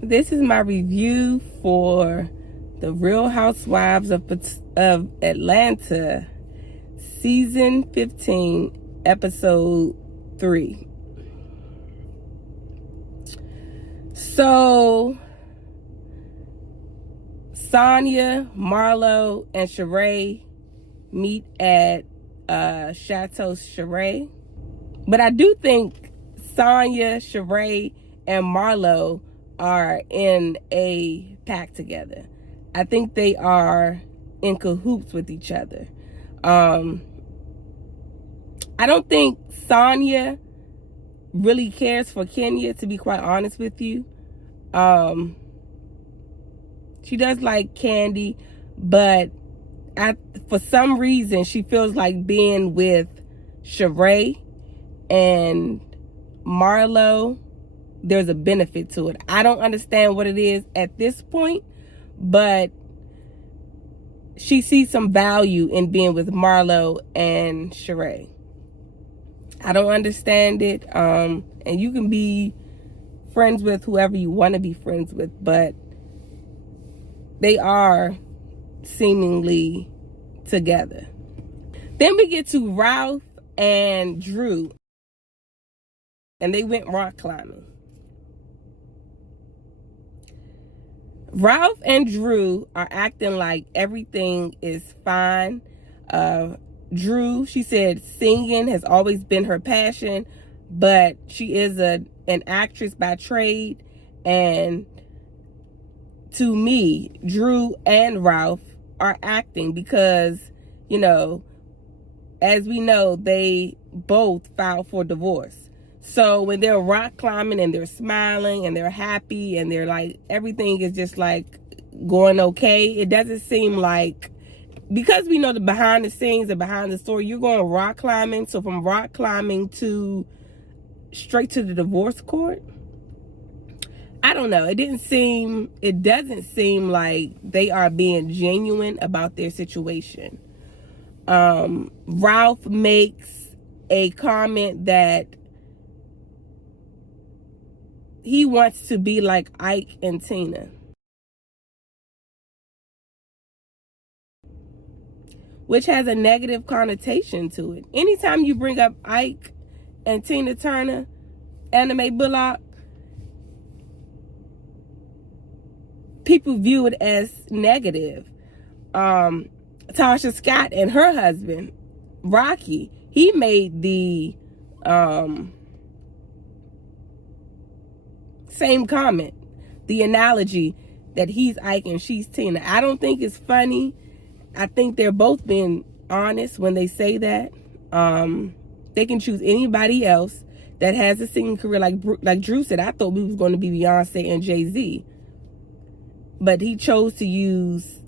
This is my review for the Real Housewives of Atlanta, Season 15, Episode 3. So, Sonya, Marlo, and Sheree meet at Chateau Sheree. But I do think Sonya, Sheree, and Marlo are in a pack together. I think they are in cahoots with each other. I don't think Sonya really cares for Kenya, to be quite honest with you. She does like Candy, but for some reason she feels like being with Sheree and Marlo, there's a benefit to it. I don't understand what it is at this point, but she sees some value in being with Marlo and Sheree. I don't understand it. And you can be friends with whoever you want to be friends with, but they are seemingly together. Then we get to Ralph and Drew, and they went rock climbing. Ralph and Drew are acting like everything is fine. Drew, she said singing has always been her passion, but she is an actress by trade. And to me, Drew and Ralph are acting because, you know, as we know, they both filed for divorce. So when they're rock climbing and they're smiling and they're happy and they're like, everything is just like going okay, it doesn't seem like, because we know the behind the scenes and behind the story, you're going rock climbing. So from rock climbing to straight to the divorce court, I don't know. It doesn't seem like they are being genuine about their situation. Ralph makes a comment that he wants to be like Ike and Tina, which has a negative connotation to it. Anytime you bring up Ike and Tina Turner, Anime Bullock, people view it as negative. Tasha Scott and her husband, Rocky, he made the same comment, the analogy that he's Ike and she's Tina. I don't think it's funny. I think they're both being honest when they say that. They can choose anybody else that has a singing career. Like Drew said, I thought we was going to be Beyonce and Jay-Z, but he chose to use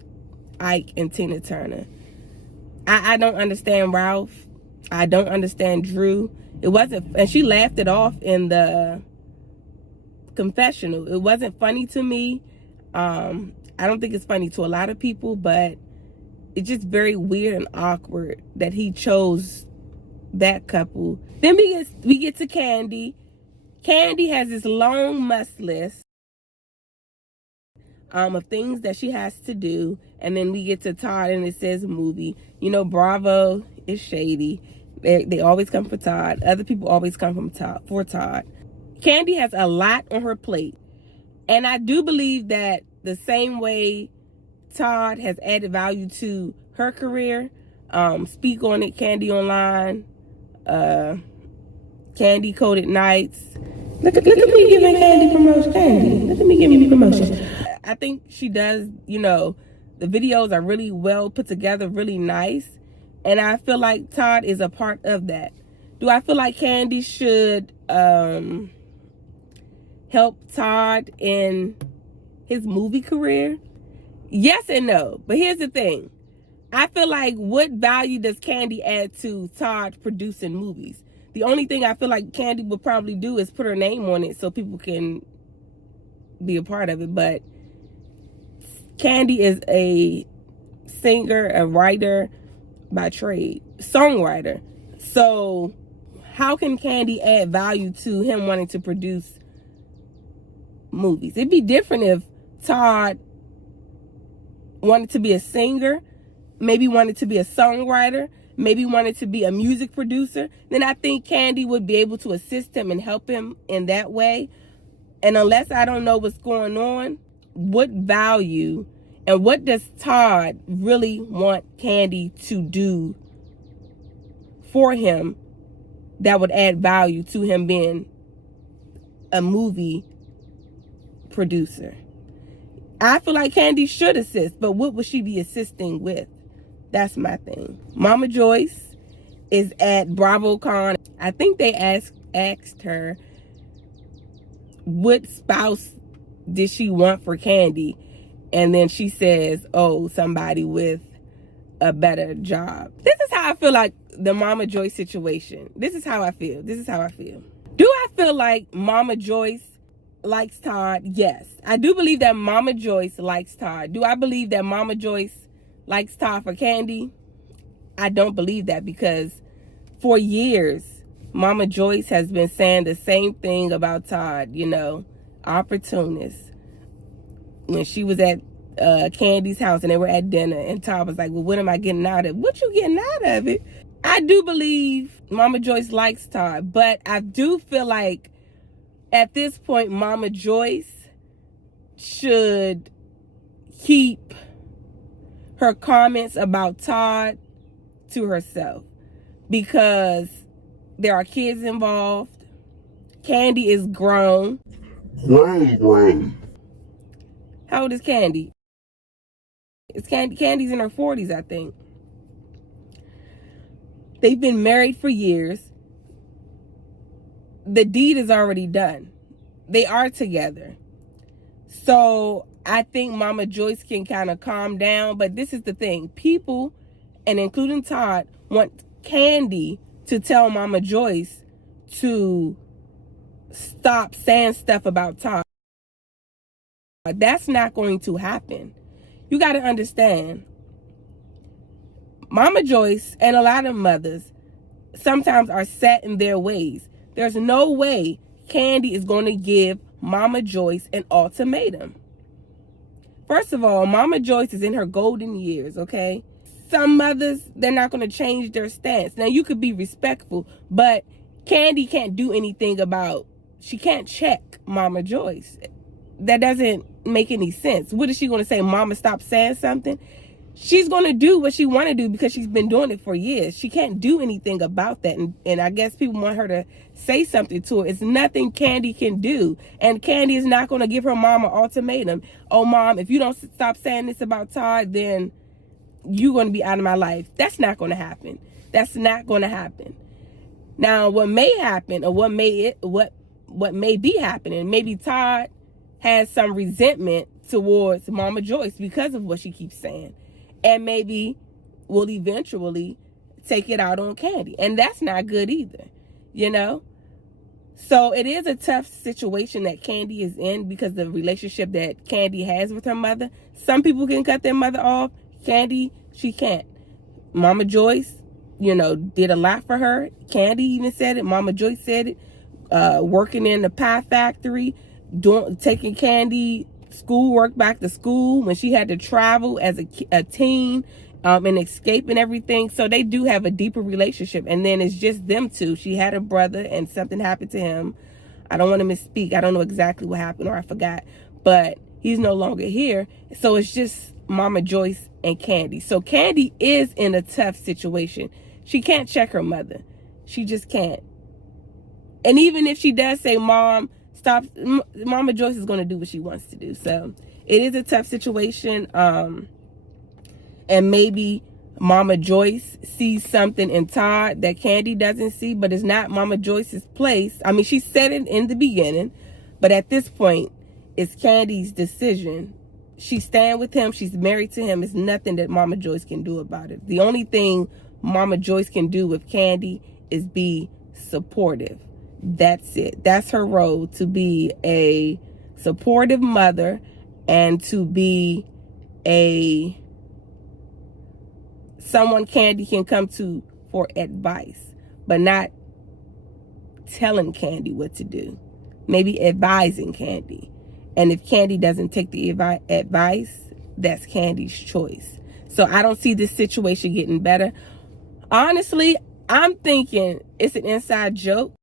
Ike and Tina Turner. I don't understand Ralph. I don't understand Drew. It wasn't, and she laughed it off in the confessional. It wasn't funny to me. I don't think it's funny to a lot of people, but it's just very weird and awkward that he chose that couple. Then we get to Candy. Candy has this long must list of things that she has to do, and then we get to Todd and it says movie. You know, Bravo is shady. They always come for Todd. Other people always come for Todd. Candy has a lot on her plate, and I do believe that the same way Todd has added value to her career, Speak on It, Candy Online, Candy Coated Nights. Look at me giving Candy promotion. Candy, look at me giving you promotion. I think she does, you know, the videos are really well put together, really nice. And I feel like Todd is a part of that. Do I feel like Candy should help Todd in his movie career? Yes and no. But here's the thing. I feel like, what value does Candy add to Todd producing movies? The only thing I feel like Candy would probably do is put her name on it so people can be a part of it. But Candy is a singer, a writer by trade, songwriter. So how can Candy add value to him wanting to produce movies? It'd be different if Todd wanted to be a singer, maybe wanted to be a songwriter, maybe wanted to be a music producer. Then I think Candy would be able to assist him and help him in that way. And unless I don't know what's going on, what value and what does Todd really want Candy to do for him that would add value to him being a movie producer? I feel like Candy should assist, but what would she be assisting with? That's my thing. Mama Joyce is at BravoCon. I think they asked her what spouse did she want for Candy, and then she says, oh, somebody with a better job. This is how I feel like the Mama Joyce situation. This is how I feel. Do I feel like Mama Joyce likes Todd? Yes. I do believe that Mama Joyce likes Todd. Do I believe that Mama Joyce likes Todd for Candy? I don't believe that, because for years, Mama Joyce has been saying the same thing about Todd, opportunist. When she was at Candy's house and they were at dinner, and Todd was like, well, what am I getting out of it? What you getting out of it? I do believe Mama Joyce likes Todd, but I do feel like at this point, Mama Joyce should keep her comments about Todd to herself, because there are kids involved. Candy is grown. Grown. How old is Candy? Candy's in her 40s, I think. They've been married for years. The deed is already done. They are together. So I think Mama Joyce can kind of calm down. But this is the thing. People, and including Todd, want Candy to tell Mama Joyce to stop saying stuff about Todd. That's not going to happen. You got to understand, Mama Joyce and a lot of mothers sometimes are set in their ways. There's no way Candy is going to give Mama Joyce an ultimatum. First of all, Mama Joyce is in her golden years, okay? Some mothers, they're not going to change their stance. Now, you could be respectful, but Candy can't do anything about, she can't check Mama Joyce. That doesn't make any sense. What is she going to say? Mama, stop saying something? She's going to do what she want to do because she's been doing it for years. She can't do anything about that. And I guess people want her to say something to her. It's nothing Candy can do. And Candy is not going to give her mom an ultimatum. Oh, Mom, if you don't stop saying this about Todd, then you're going to be out of my life. That's not going to happen. That's not going to happen. Now, what may happen, or what may be happening, maybe Todd has some resentment towards Mama Joyce because of what she keeps saying. And maybe will eventually take it out on Candy. And that's not good either, So it is a tough situation that Candy is in because of the relationship that Candy has with her mother. Some people can cut their mother off. Candy, she can't. Mama Joyce, did a lot for her. Candy even said it. Mama Joyce said it. Working in the pie factory, taking Candy schoolwork back to school when she had to travel as a teen, and escape and everything. So they do have a deeper relationship. And then it's just them two. She had a brother and something happened to him. I don't want to misspeak. I don't know exactly what happened, or I forgot. But he's no longer here. So it's just Mama Joyce and Candy. So Candy is in a tough situation. She can't check her mother. She just can't. And even if she does say, Mom, stop, Mama Joyce is going to do what she wants to do. So it is a tough situation. And maybe Mama Joyce sees something in Todd that Candy doesn't see, but it's not Mama Joyce's place. I mean, she said it in the beginning, but at this point, it's Candy's decision. She's staying with him. She's married to him. It's nothing that Mama Joyce can do about it. The only thing Mama Joyce can do with Candy is be supportive. That's it. That's her role, to be a supportive mother and to be someone Candy can come to for advice, but not telling Kandi what to do, maybe advising Kandi. And if Kandi doesn't take the advice, that's Kandi's choice. So I don't see this situation getting better. Honestly, I'm thinking it's an inside joke.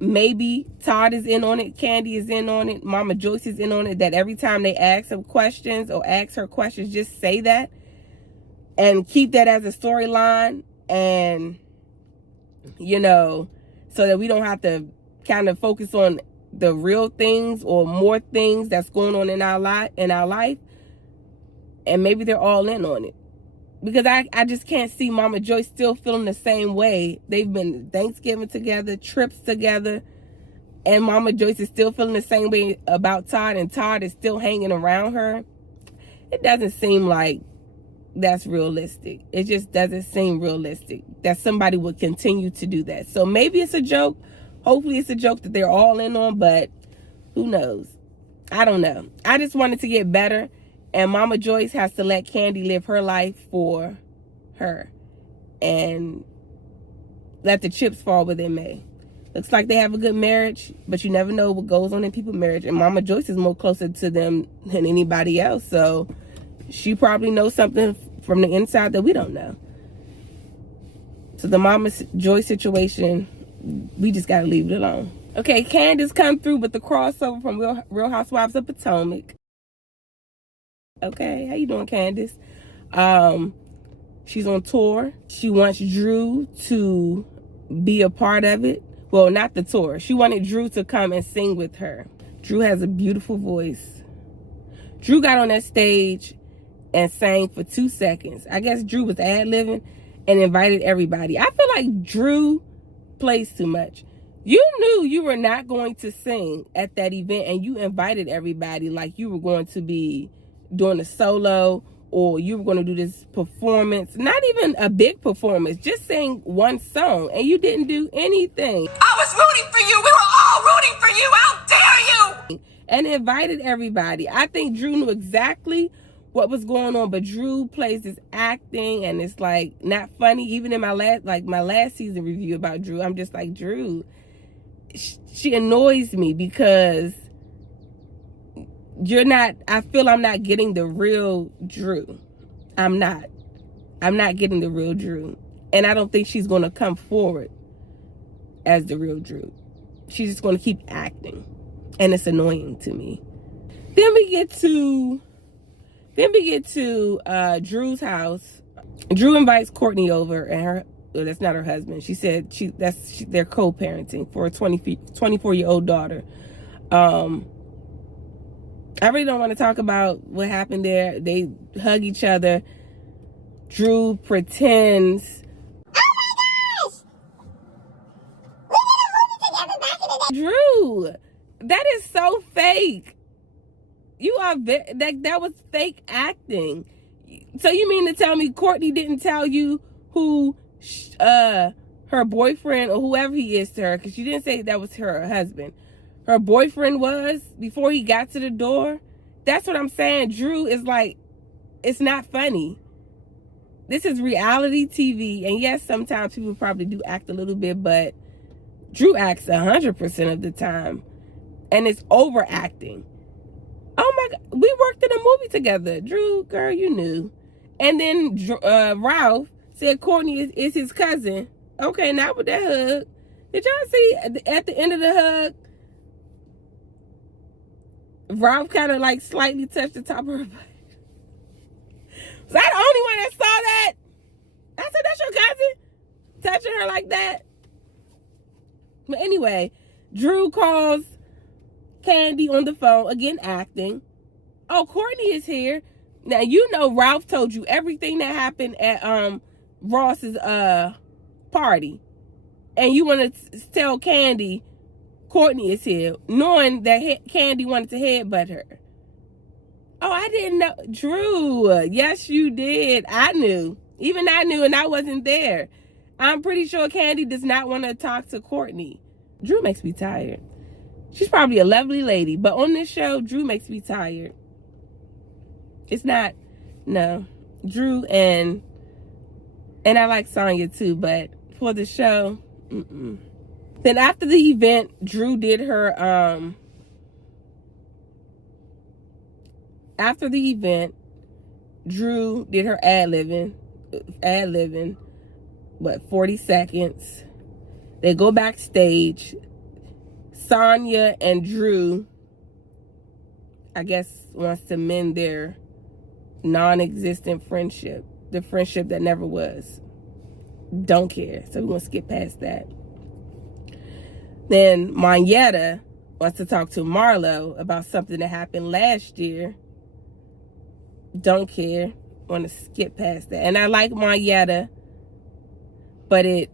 Maybe Todd is in on it, Kandi is in on it, Mama Joyce is in on it, that every time they ask him questions or ask her questions, just say that and keep that as a storyline, and you know, so that we don't have to kind of focus on the real things or more things that's going on in our life. And maybe they're all in on it, because I just can't see Mama Joyce still feeling the same way. They've been Thanksgiving together, trips together, and Mama Joyce is still feeling the same way about Todd, and Todd is still hanging around her. It doesn't seem like that's realistic. It just doesn't seem realistic that somebody would continue to do that. So maybe it's a joke. Hopefully it's a joke that they're all in on, but who knows? I don't know. I just wanted to get better, and Mama Joyce has to let Kandi live her life for her and let the chips fall where they may. Looks like they have a good marriage, but you never know what goes on in people's marriage. And Mama Joyce is more closer to them than anybody else, so she probably knows something from the inside that we don't know. So the Mama Joyce situation, we just got to leave it alone. Okay, Candace come through with the crossover from Real Housewives of Potomac. Okay, how you doing, Candace? She's on tour. She wants Drew to be a part of it. Well, not the tour. She wanted Drew to come and sing with her. Drew has a beautiful voice. Drew got on that stage and sang for 2 seconds. I guess Drew was ad-libbing and invited everybody. I feel like Drew plays too much. You knew you were not going to sing at that event, and you invited everybody like you were going to be doing a solo, or you were going to do this performance. Not even a big performance, just sing one song, and you didn't do anything. I was rooting for you. We were all rooting for you. How dare you? And invited everybody. I think Drew knew exactly what was going on, but Drew plays this acting, and it's like not funny. Even in my last season review about Drew, I'm just like, Drew, she annoys me because I feel I'm not getting the real Drew. I'm not getting the real Drew. And I don't think she's going to come forward as the real Drew. She's just going to keep acting. And it's annoying to me. Then we get to Drew's house. Drew invites Courtney over, and that's not her husband. She said they're co-parenting for a 24-year-old daughter. I really don't want to talk about what happened there. They hug each other. Drew pretends. Oh my gosh! We did a movie together back in the day. Drew, that is so fake. You are that was fake acting. So you mean to tell me Courtney didn't tell you who her boyfriend or whoever he is to her, because she didn't say that was her husband, her boyfriend was before he got to the door? That's what I'm saying. Drew is like, it's not funny. This is reality TV, and yes, sometimes people probably do act a little bit, but Drew acts 100% of the time, and it's overacting. Oh my God, we worked in a movie together. Drew, girl, you knew. And then Ralph said Courtney is his cousin. Okay, now with that hug. Did y'all see at the end of the hug, Ralph kind of like slightly touched the top of her butt? Was I the only one that saw that? I said, that's your cousin? Touching her like that? But anyway, Drew calls Kandi on the phone, again acting. Oh, Courtney is here. Now, you know Ralph told you everything that happened at Ross's party. And you want to tell Kandi Courtney is here, knowing that Kandi wanted to headbutt her. Oh, I didn't know. Drew, yes, you did. I knew. Even I knew, and I wasn't there. I'm pretty sure Kandi does not want to talk to Courtney. Drew makes me tired. She's probably a lovely lady, but on this show, Drew makes me tired. It's not, no. Drew and I like Sonya too, but for the show, Then after the event, Drew did her, after the event, Drew did her ad-libbing, 40 seconds. They go backstage. Sonya and Drew, I guess, wants to mend their non-existent friendship. The friendship that never was. Don't care. So we're going to skip past that. Then Monyetta wants to talk to Marlo about something that happened last year. Don't care. Want to skip past that. And I like Monyetta, but it,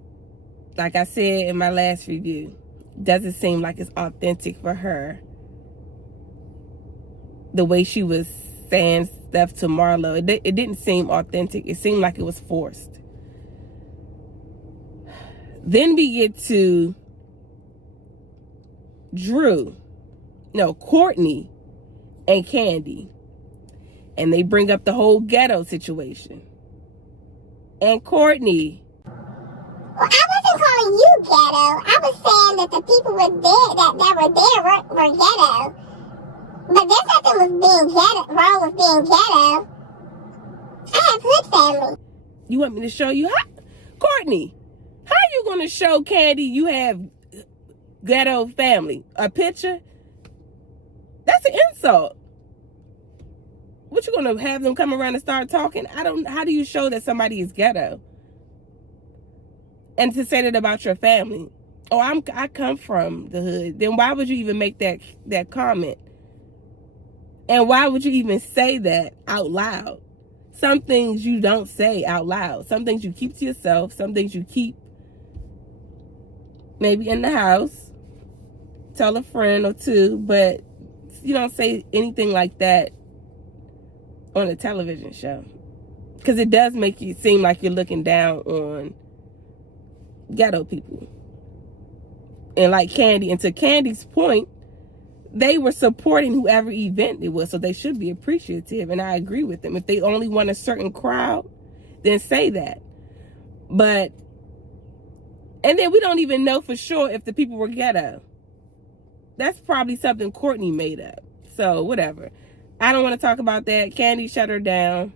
like I said in my last review, doesn't seem like it's authentic for her. The way she was saying stuff to Marlo, it didn't seem authentic. It seemed like it was forced. Then we get to Courtney and Kandi. And they bring up the whole ghetto situation. And Courtney, Well, I wasn't calling you ghetto. I was saying that the people that were there were ghetto. But there's nothing wrong with being ghetto. I have hood family. you want me to show you how? Courtney, how are you going to show Kandi you have ghetto family? A picture? That's an insult. What, you going to have them come around and start talking? How do you show that somebody is ghetto? And to say that about your family. Oh, I come from the hood. Then why would you even make that comment? And why would you even say that out loud? Some things you don't say out loud. Some things you keep to yourself. Some things you keep maybe in the house. Tell a friend or two. But you don't say anything like that on a television show. Because it does make you seem like you're looking down on ghetto people. And like Kandi, and to Candi's point, they were supporting whoever event it was, so they should be appreciative, and I agree with them. If they only want a certain crowd, then say that. But, and then we don't even know for sure if the people were ghetto. That's probably something Courtney made up. So, whatever. I don't want to talk about that. Kandi shut her down.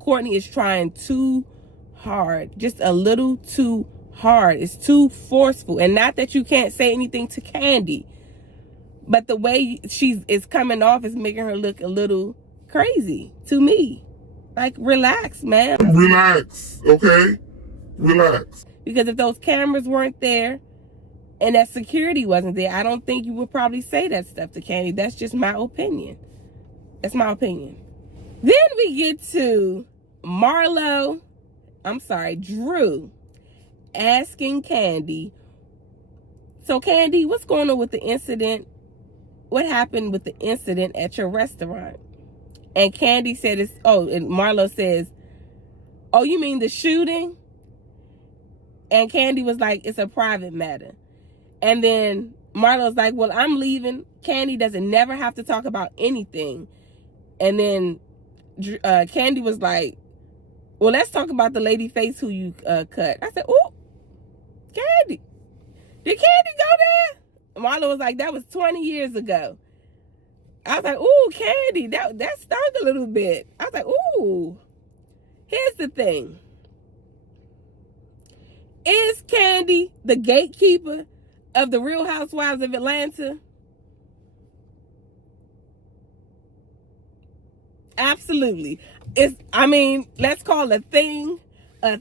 Courtney is trying too hard. Just a little too hard. It's too forceful. And not that you can't say anything to Kandi, but the way she is coming off is making her look a little crazy to me. Like, relax, man. Relax, okay? Relax. Because if those cameras weren't there and that security wasn't there, I don't think you would probably say that stuff to Kandi. That's just my opinion. That's my opinion. Then we get to Drew asking Kandi, so Kandi, what's going on with the incident? What happened with the incident at your restaurant? And Kandi said, and Marlo says, oh, you mean the shooting? And Kandi was like, it's a private matter. And then Marlo's like, well, I'm leaving. Kandi doesn't never have to talk about anything. And then Kandi was like, well, let's talk about the lady face who you cut. I said, oh, Kandi. Did Kandi go there? Marlo was like, that was 20 years ago. I was like, ooh, Kandi, that stung a little bit. I was like, ooh. Here's the thing. Is Kandi the gatekeeper of the Real Housewives of Atlanta? Absolutely. Let's call a thing, a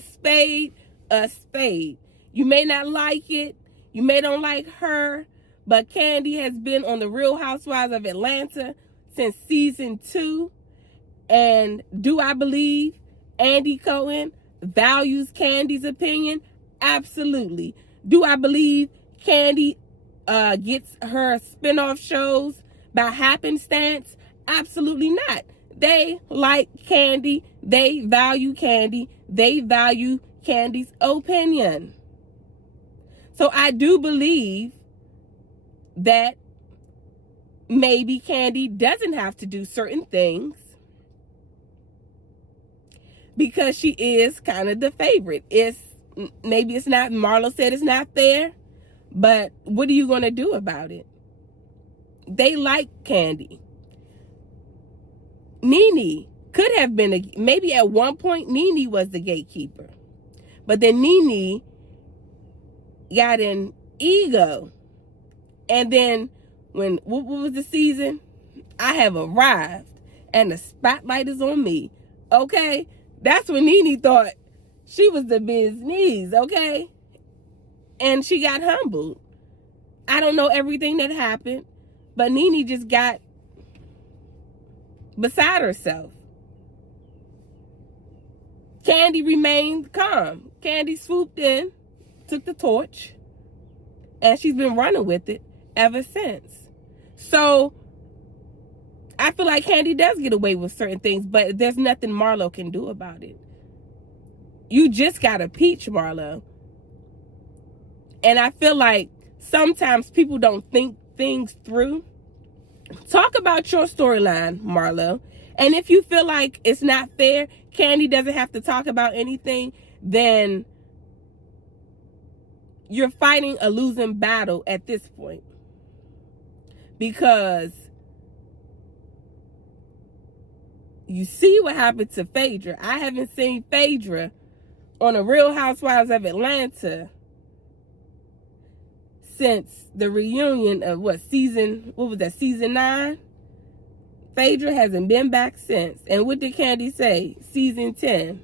spade, a spade. You may not like it. You may don't like her, but Kandi has been on the Real Housewives of Atlanta since season 2. And do I believe Andy Cohen values Kandi's opinion? Absolutely. Do I believe Kandi gets her spinoff shows by happenstance? Absolutely not. They like Kandi. They value Kandi. They value Kandi's opinion. So I do believe that maybe Kandi doesn't have to do certain things because she is kind of the favorite. It's maybe it's not, Marlo said it's not fair, but what are you going to do about it? They like Kandi. Nene could have been, maybe at one point Nene was the gatekeeper. But then Nene got an ego. And then when, what was the season? I have arrived and the spotlight is on me. Okay? That's when Nene thought she was the business, okay? And she got humbled. I don't know everything that happened, but Nene just got beside herself. Kandi remained calm. Kandi swooped in, took the torch, and she's been running with it ever since. So I feel like Kandi does get away with certain things, but there's nothing Marlo can do about it. You just gotta peach Marlo. And I feel like sometimes people don't think things through. Talk about your storyline, Marlo. And if you feel like it's not fair, Kandi doesn't have to talk about anything, then you're fighting a losing battle at this point. Because you see what happened to Phaedra. I haven't seen Phaedra on a Real Housewives of Atlanta since the reunion of season 9? Phaedra hasn't been back since. And what did Kandi say? Season 10.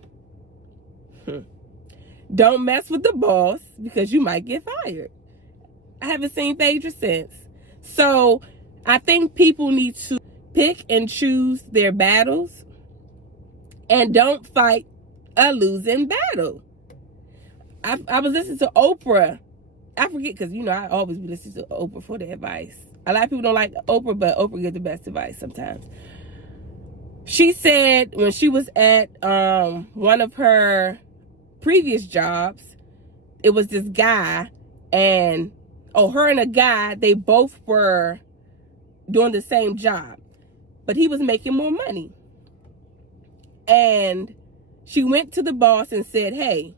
Don't mess with the boss because you might get fired. I haven't seen Phaedra since. So I think people need to pick and choose their battles and don't fight a losing battle. I was listening to Oprah. I forget because, I always be listening to Oprah for the advice. A lot of people don't like Oprah, but Oprah gives the best advice sometimes. She said when she was at one of her previous jobs, it was this guy, and her and a guy, they both were doing the same job, but he was making more money. And she went to the boss and said, hey,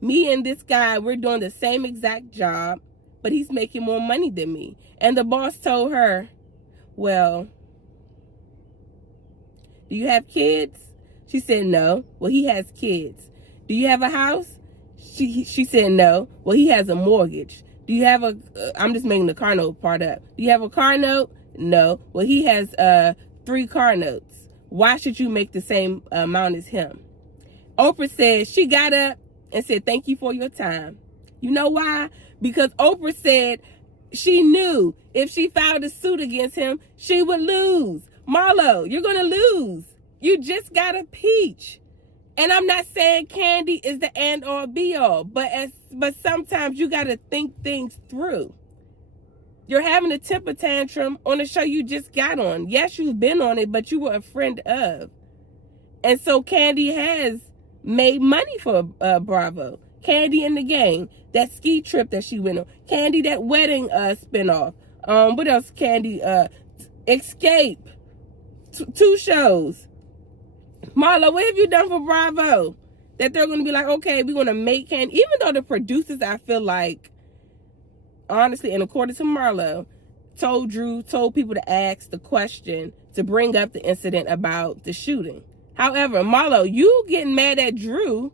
me and this guy, we're doing the same exact job, but he's making more money than me. And the boss told her, well, do you have kids? She said, no. Well, he has kids. Do you have a house? She said, no. Well, he has a mortgage. Do you have I'm just making the car note part up. Do you have a car note? No. Well, he has 3 car notes. Why should you make the same amount as him? Oprah said she got up and said, thank you for your time. You know why? Because Oprah said she knew if she filed a suit against him, she would lose. Marlo, you're going to lose. You just got to peach. And I'm not saying Kandi is the end all be all, but sometimes you got to think things through. You're having a temper tantrum on a show you just got on. Yes, you've been on it, but you were a friend of. And so Kandi has made money for Bravo. Kandi in the Game, that ski trip that she went on. Kandi, that wedding spinoff. What else? Kandi, Escape. 2 shows. Marlo, what have you done for Bravo? That they're going to be like, okay, we're going to make Kandi. Even though the producers, I feel like, honestly, and according to Marlo, told people to ask the question to bring up the incident about the shooting. However, Marlo, you getting mad at Drew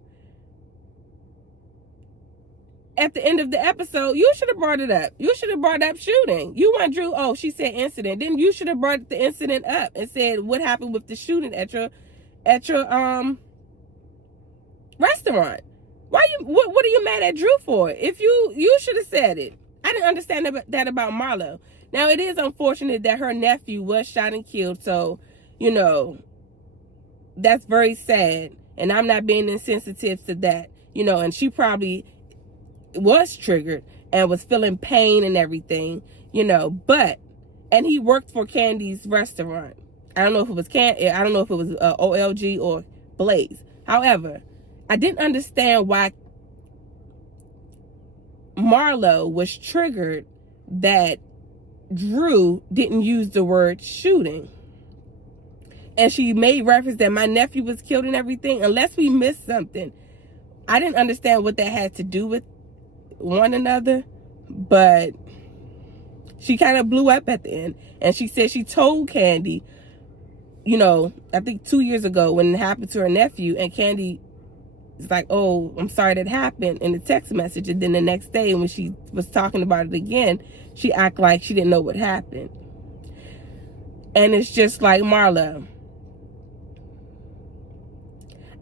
at the end of the episode, you should have brought it up. You should have brought up shooting. You want Drew, she said incident. Then you should have brought the incident up and said what happened with the shooting at your restaurant. What are you mad at Drew for? If you should have said it. I didn't understand that about Marlo. Now, it is unfortunate that her nephew was shot and killed, so, that's very sad. And I'm not being insensitive to that, and she probably was triggered and was feeling pain and everything, and he worked for Kandi's restaurant. I don't know if it was OLG or Blaze. However, I didn't understand why Marlo was triggered that Drew didn't use the word shooting. And she made reference that my nephew was killed and everything. Unless we missed something. I didn't understand what that had to do with one another, but she kind of blew up at the end. And she said she told Kandi, you know, I think 2 years ago when it happened to her nephew, and Kandi was like, oh, I'm sorry that happened, in the text message. And then the next day when she was talking about it again, she acted like she didn't know what happened. And it's just like Marlo.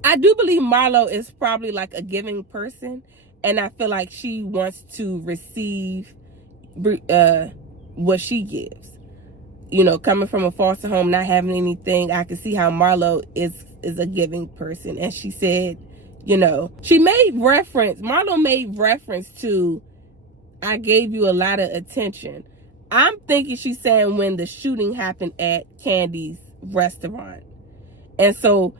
I do believe Marlo is probably like a giving person, and I feel like she wants to receive what she gives. You know, coming from a foster home, not having anything, I can see how Marlo is a giving person. And she said, you know, Marlo made reference to, I gave you a lot of attention. I'm thinking she's saying when the shooting happened at Kandi's restaurant. And so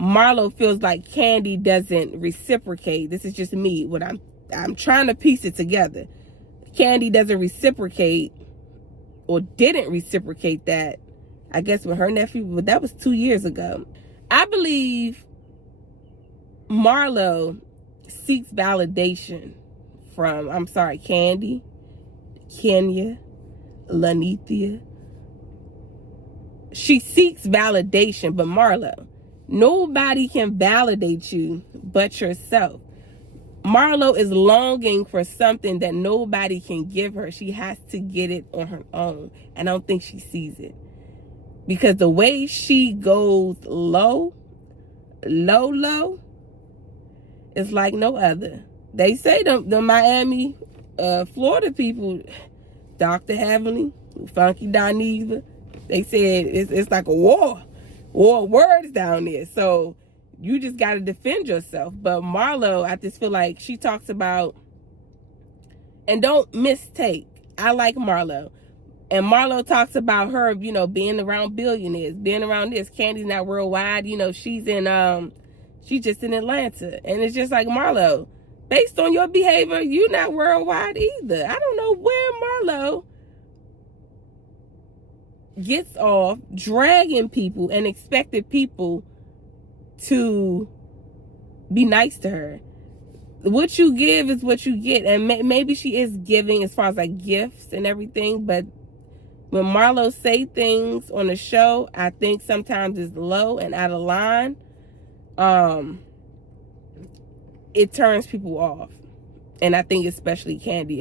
Marlo feels like Kandi doesn't reciprocate. This is just me. What I'm trying to piece it together. Kandi doesn't reciprocate, or didn't reciprocate that, I guess, with her nephew, but that was 2 years ago. I believe Marlo seeks validation from, Kandi, Kenya, Lanithia. She seeks validation, but Marlo, nobody can validate you but yourself. Marlo is longing for something that nobody can give her. She has to get it on her own. And I don't think she sees it. Because the way she goes low, is like no other. They say the Miami, Florida people, Dr. Heavenly, Funky Dineva, they said it's like a war of words down there. So you just got to defend yourself. But Marlo, I just feel like she talks about, and don't mistake, I like Marlo. And Marlo talks about her, you know, being around billionaires, being around this. Kandi's not worldwide. You know, she's just in Atlanta. And it's just like, Marlo, based on your behavior, you're not worldwide either. I don't know where Marlo gets off dragging people and expected people to be nice to her. What you give is what you get. And maybe she is giving as far as like gifts and everything, but when Marlo say things on the show, I think sometimes it's low and out of line. It turns people off. And I think especially Kandi.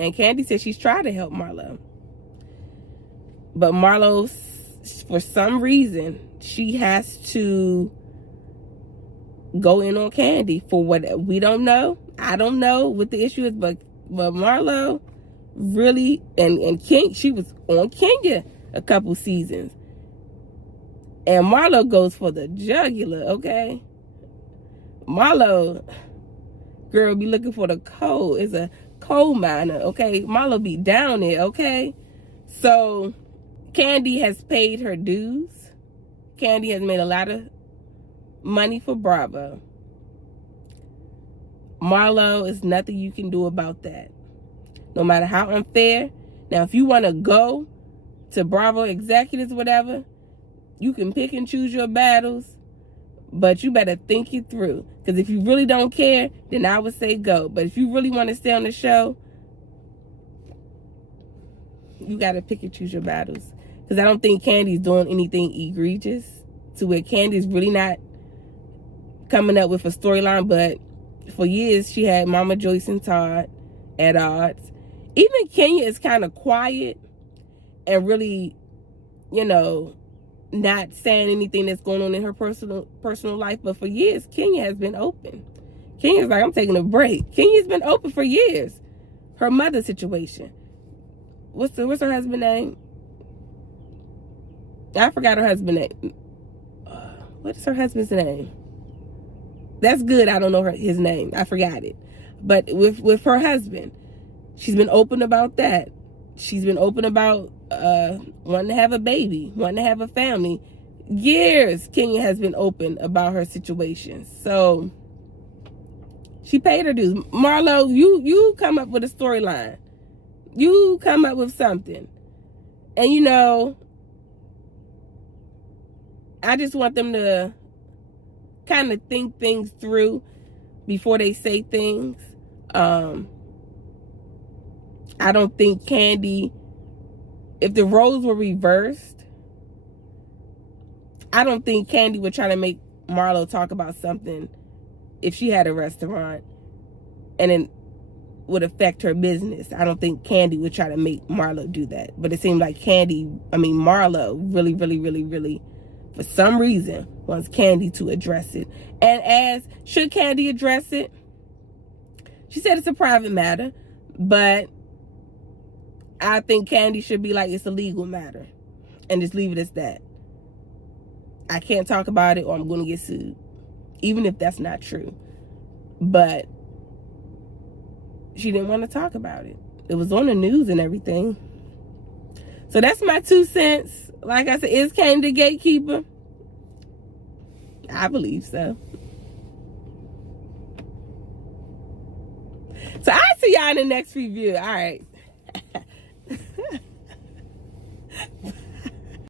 And Kandi said she's tried to help Marlo. But Marlo, for some reason, she has to go in on Kandi for what we don't know. I don't know what the issue is, but Marlo really, and King, she was on Kenya a couple seasons. And Marlo goes for the jugular, okay? Marlo, girl, be looking for the coal. Is a coal miner, okay? Marlo be down there, okay? So Kandi has paid her dues. Kandi has made a lot of money for Bravo. Marlo, is nothing you can do about that. No matter how unfair. Now, if you want to go to Bravo executives, whatever, you can pick and choose your battles, but you better think it through. Because if you really don't care, then I would say go. But if you really want to stay on the show, you got to pick and choose your battles. Because I don't think Kandi's doing anything egregious to where Kandi's really not coming up with a storyline. But for years, she had Mama Joyce and Todd at odds. Even Kenya is kind of quiet and really, you know, not saying anything that's going on in her personal life. But for years, Kenya has been open. Kenya's like, I'm taking a break. Kenya's been open for years. Her mother situation. What's her husband's name? I forgot her husband's name. What is her husband's name? That's good. I don't know his name. I forgot it. But with her husband, she's been open about that. She's been open about wanting to have a baby, wanting to have a family. Years, Kenya has been open about her situation. So she paid her dues. Marlo, you come up with a storyline. You come up with something. And you know, I just want them to kind of think things through, before they say things. I don't think Kandi, if the roles were reversed, I don't think Kandi would try to make Marlo talk about something if she had a restaurant and it would affect her business. I don't think Kandi would try to make Marlo do that. But it seemed like Marlo really, for some reason, wants Kandi to address it. And should Kandi address it? She said it's a private matter, but I think Kandi should be like, it's a legal matter, and just leave it as that. I can't talk about it or I'm going to get sued, even if that's not true. But she didn't want to talk about it. It was on the news and everything. So that's my 2 cents. Like I said, is Kandi the gatekeeper? I believe so. So I'll see y'all in the next review. All right.